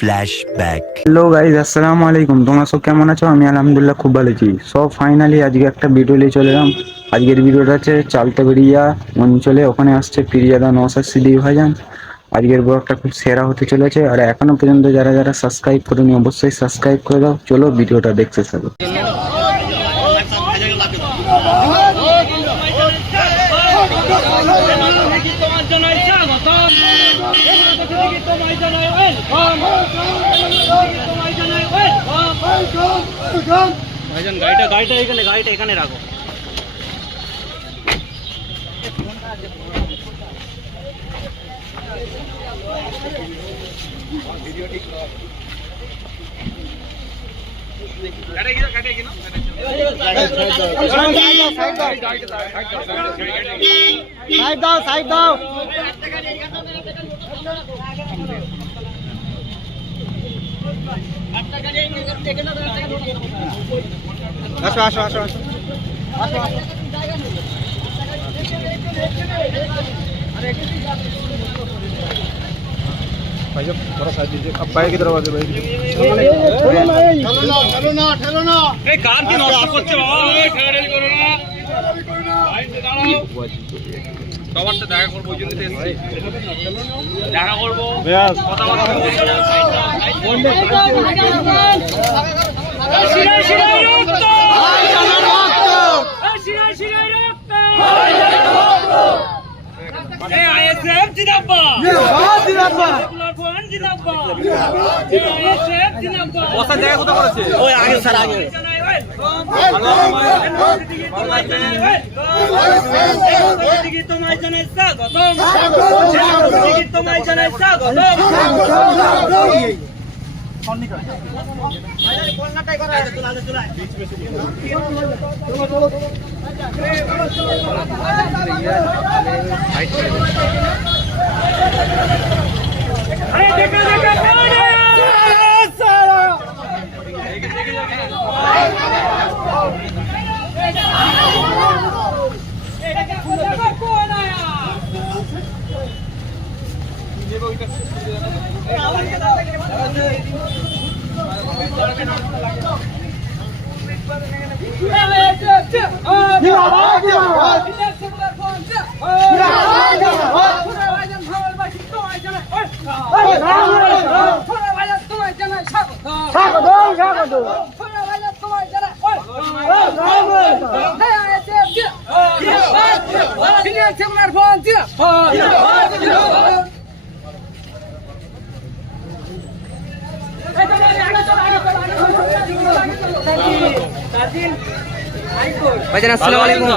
Flashback. Hello guys, আসসালামু আলাইকুম। তোমরা সব কেমন আছো? আমি আলহামদুলিল্লাহ খুব ভালো আছি। সব ফাইনালি আজকে একটা ভিডিও নিয়ে চলে এলাম। আজকের ভিডিওটা হচ্ছে চালতাবেড়িয়া অঞ্চলে, ওখানে আসছে পিরিয়াদা নওশাদ সিদ্দিকী ভাইজান। আজকের ব্লগটা খুব সেরা হতে চলেছে। আর এখনো পর্যন্ত যারা যারা সাবস্ক্রাইব করেনি অবশ্যই সাবস্ক্রাইব করে দাও। চলো ভিডিওটা দেখতে থাকো। ভাইজান গাড়িটা এখানে রাখো। সাইড দাও। আসো। भाई जब थोड़ा साइड दीजिए। अब बाइक की तरफ आ जाओ। ठेलो ना। ए कार की नষ্ট করছে বাবা। এই ঠেলাঠেলি করো না। বাইরে দাঁড়াও। সবার সাথে দেখা করব, ওই জন্য এসেছি। দেখা করব। বেশ কথা বলবো। শিরাই রক্ত। ভাই জানা রক্ত। শিরাই রক্ত। ভাই জানা রক্ত। এ আইএসএফ জিন্দাবাদ। বসার জায়গা কোথায় করেছে? ওই আগে স্যার আগে। তোমায় জানাই স্বাগতম। তোমায় জানাই স্বাগতম। ভাইজান আসসালামু আলাইকুম।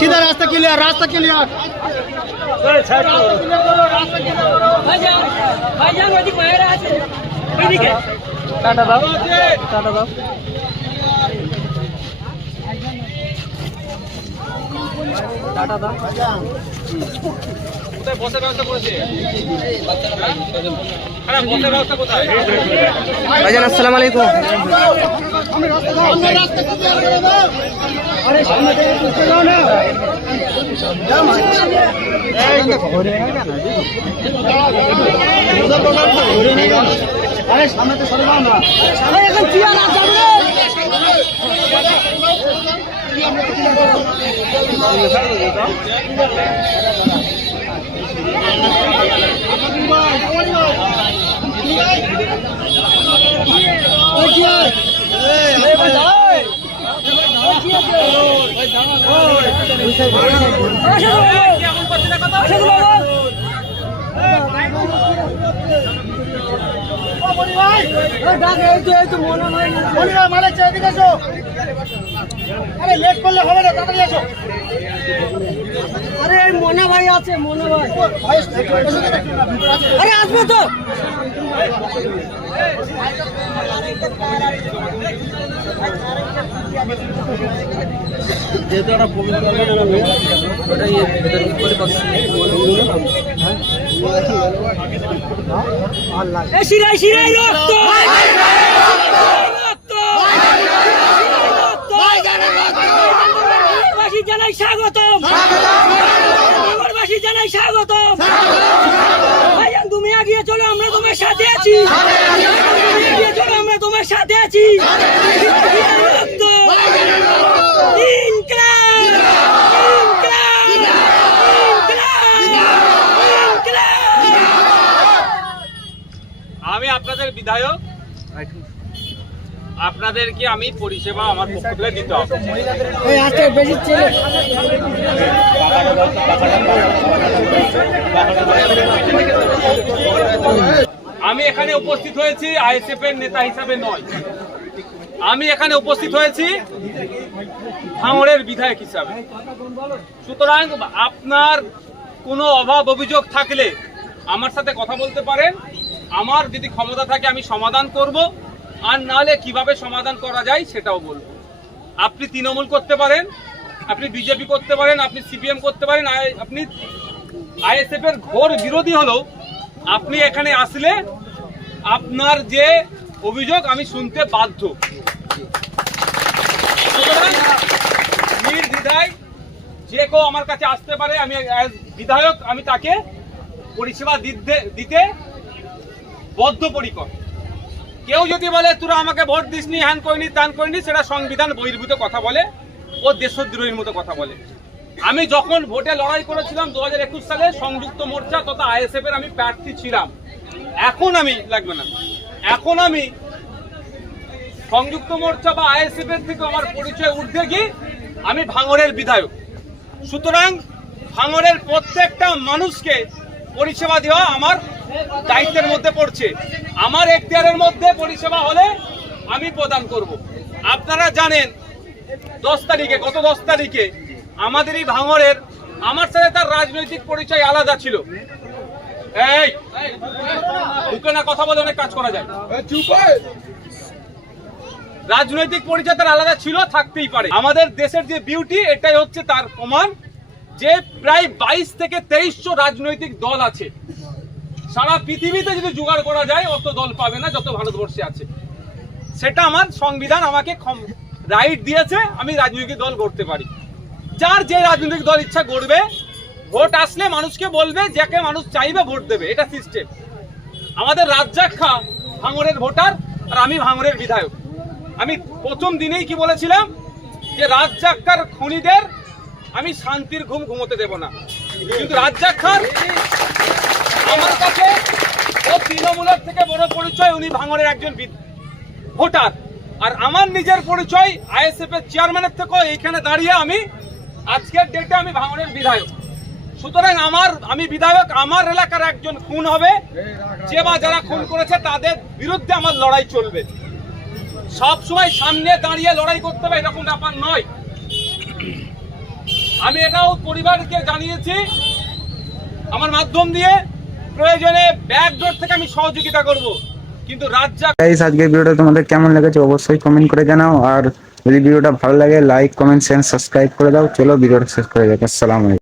सीधा रास्ता क्लियर टाटा दाओ কোথায় বসের ব্যবস্থা করেছে? আরে বসের ব্যবস্থা কোথায়? ভাইজান আসসালামু আলাইকুম। আরে মোনা ভাই আছে, মোনা ভাই আরে আসবে তো। যেহেতু একটা পবিত্র শিরাই শিরাই রক্ত জানাই স্বাগতম, জানাই স্বাগতম। ভাইজান তুমি এগিয়ে চলো, আমরা তোমার সাথে আছি। এগিয়ে চলো, আমরা তোমার সাথে আছি। আমি আপনাদের বিধায়ক, আপনাদেরকে আমি পরিষেবা আমার পক্ষ থেকে দিতে হবে। আমি এখানে উপস্থিত হয়েছি আইএসএফ এর নেতা হিসাবে নয়, আমি এখানে উপস্থিত হয়েছি ভাঙড়ের বিধায়ক হিসাবে। সুতরাং আপনার কোনো অভাব অভিযোগ থাকলে আমার সাথে কথা বলতে পারেন। আমার যদি ক্ষমতা থাকে আমি সমাধান করব, আর নাহলে কিভাবে সমাধান করা যায় সেটাও বলবো। আপনি তৃণমূল করতে পারেন, আপনি বিজেপি করতে পারেন, আপনি সিপিএম করতে পারেন, আপনি আইএসএফ এর ঘোর বিরোধী হলেও আপনি এখানে আসলে আপনার যে অভিযোগ আমি শুনতে বাধ্য। সুতরাং নির্দ্বিধায় যে কেউ আমার কাছে আসতে পারে। আমি বিধায়ক, আমি তাকে পরিষেবা দিতে বদ্ধপরিকর। কেউ যদি বলে তোরা আমাকে ভোট দিসনি, হ্যান করিনি, ত্যান করিনি, সেটা সংবিধান বহির্ভূত কথা বলে, ও দেশদ্রোহীর মতো কথা বলে। আমি যখন ভোটে লড়াই করেছিলাম 2021 সালে সংযুক্ত মোর্চা তথা আইএসএফ এর আমি প্রার্থী ছিলাম। এখন আমি এখন আমি সংযুক্ত মোর্চা বা আইএসএফ এর থেকে আমার পরিচয় ঊর্ধ্বে গিয়ে আমি ভাঙড়ের বিধায়ক। সুতরাং ভাঙড়ের প্রত্যেকটা মানুষকে পরিষেবা দেওয়া আমার দায়িত্বের মধ্যে পড়ছে। আমার এখতিয়ারের মধ্যে পরিষেবা হলে আমি প্রদান করব। আপনারা জানেন গত 10 তারিখে আমাদের এই ভাঙড়ের, আমার সাথে তার রাজনৈতিক পরিচয় আলাদা ছিল। এই দুটো না কথা বলে অনেক কাজ করা যায়। রাজনৈতিক পরিচয় তার আলাদা ছিল, থাকতেই পারে। আমাদের দেশের যে বিউটি, এটাই হচ্ছে তার প্রমাণ যে প্রায় 22 থেকে 2300 রাজনৈতিক দল আছে। সারা পৃথিবীতে যদি জোগাড় করা যায় অত দল পাবে না যত ভারতবর্ষে আছে। সেটা আমার সংবিধান আমাকে রাইট দিয়েছে, আমি রাজনৈতিক দল গড়তে পারি। যার যে রাজনৈতিক দল ইচ্ছা গড়বে, ভোট আসলে মানুষকে বলবে, যাকে মানুষ চাইবে ভোট দেবে, এটা সিস্টেম। আমাদের রাজ্জাক খাঁ ভাঙড়ের ভোটার, আর আমি ভাঙড়ের বিধায়ক। আমি প্রথম দিনেই কি বলেছিলাম যে রাজ্জাক খাঁর খুনিদের আমি শান্তির ঘুম ঘুমোতে দেব না। কিন্তু রাজ্জাক খান আমার কাছে ও তৃণমূলের থেকে বড় পরিচয়, উনি ভাঙড়ের একজন ভোটার। আর আমার নিজের পরিচয় আইএসএফ এর চেয়ারম্যানের থেকেও এইখানে দাঁড়িয়ে আমি আজকের ডেটে আমি ভাঙড়ের বিধায়ক। সুতরাং আমি বিধায়ক, আমার এলাকার একজন খুন হবে, যে বা যারা খুন করেছে তাদের বিরুদ্ধে আমার লড়াই চলবে। সব সময় সামনে দাঁড়িয়ে লড়াই করতে হবে এরকম ব্যাপার নয়। আমি এটাও পরিবারকে জানিয়েছি, আমার মাধ্যম দিয়ে প্রয়োজনে ব্যাকডোর থেকে আমি সহযোগিতা করব। কিন্তু রাজ্জাক গাইস, আজকের ভিডিওটা তোমাদের কেমন লেগেছে অবশ্যই কমেন্ট করে জানাও। আর যদি ভিডিওটা ভালো লাগে লাইক কমেন্ট শেয়ার সাবস্ক্রাইব করে দাও। চলো ভিডিওটা শেষ করে যাক। আসসালামু আলাইকুম।